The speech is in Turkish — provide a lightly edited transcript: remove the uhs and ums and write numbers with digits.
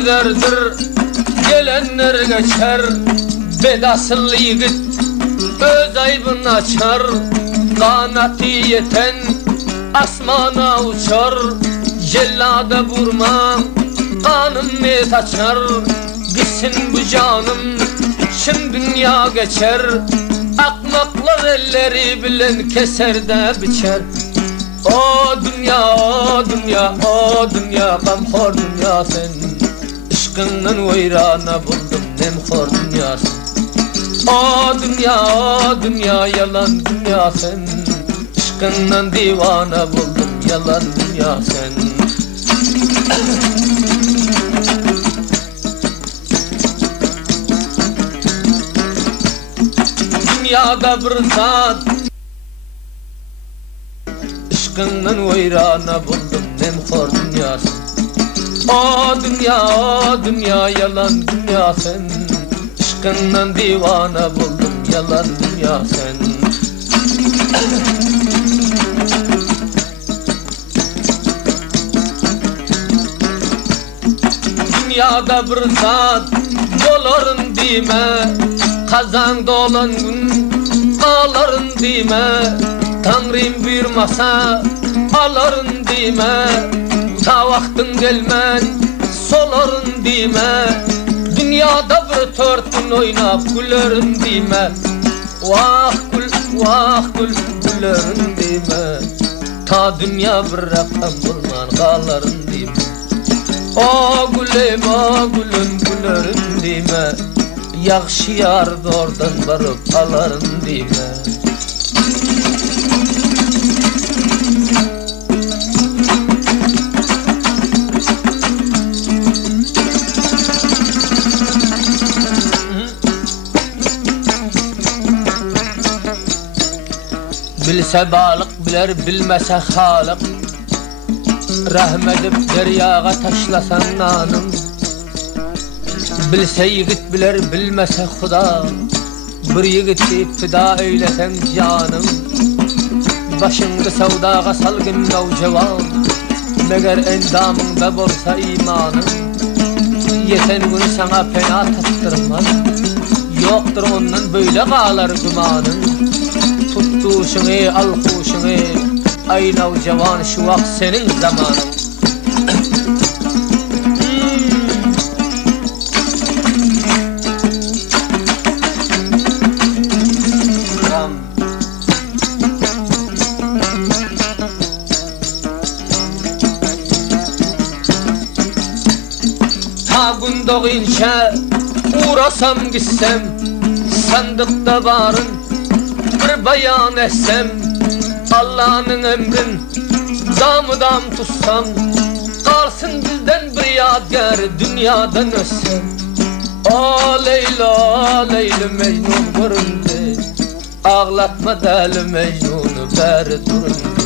sözlerdir, gelenler geçer. Bedasıl yigit öz aybını açar, kanatı yeten asmana uçar. Cellada vurmam kanım ne taçar, gitsin bu canım şimdi dünya geçer. Akmaklar elleri bilen keser de biçer. O dünya, o dünya, o dünya, gamxor dünya sen. Işkının veyrana buldum nemxor dünya sen. O dünya, o dünya, yalan dünya sen. Işkından divana buldum, yalan dünya sen. Dünyada bir zat, Işkının veyrana buldum nemxor dünya sen. O dünya, o dünya, yalan dünya sen. Işkından divana buldum, yalan dünya sen. Dünyada bir zat doların dime, kazan dolan gün ağların dime. Tanrım buyurmasa aların dime, ta vaktin gelmen soların dime. Dünyada bir törtün oynap gülerin dime. Vah gül, vah gül, gülerin dime. Ta dünya bir rakam bulman ağların dime. O gülüm, o gülüm, gülerin dime. Yaxşı yar doğrudan varıp aların dime. Bilse balık biler, bilmese halık. Rahmedip deryaga taşlasan nanım. Bilse yigit biler, bilmese Xuda. Bir yigiti fida eylesen canım. Başыңды savdaga salgın navcevan. Meger endamında bolsa imanım. Yeten günü sana fena tattırmaz. Yoktur ondan böyle qalar gümanın. Tuttuğuşunu, alkuşunu, ay navcevan şu vakt senin zamanın. Ta gündoğinçe uğrasam gitsem, sandıkta varın bir bayan etsem. Allah'ın emrin damı tutsam, kalsın bizden bir yadigar dünyadan ötsem. O Leyla, Leyli Mecnun göründü, ağlatma deli Mecnun'u beri durun.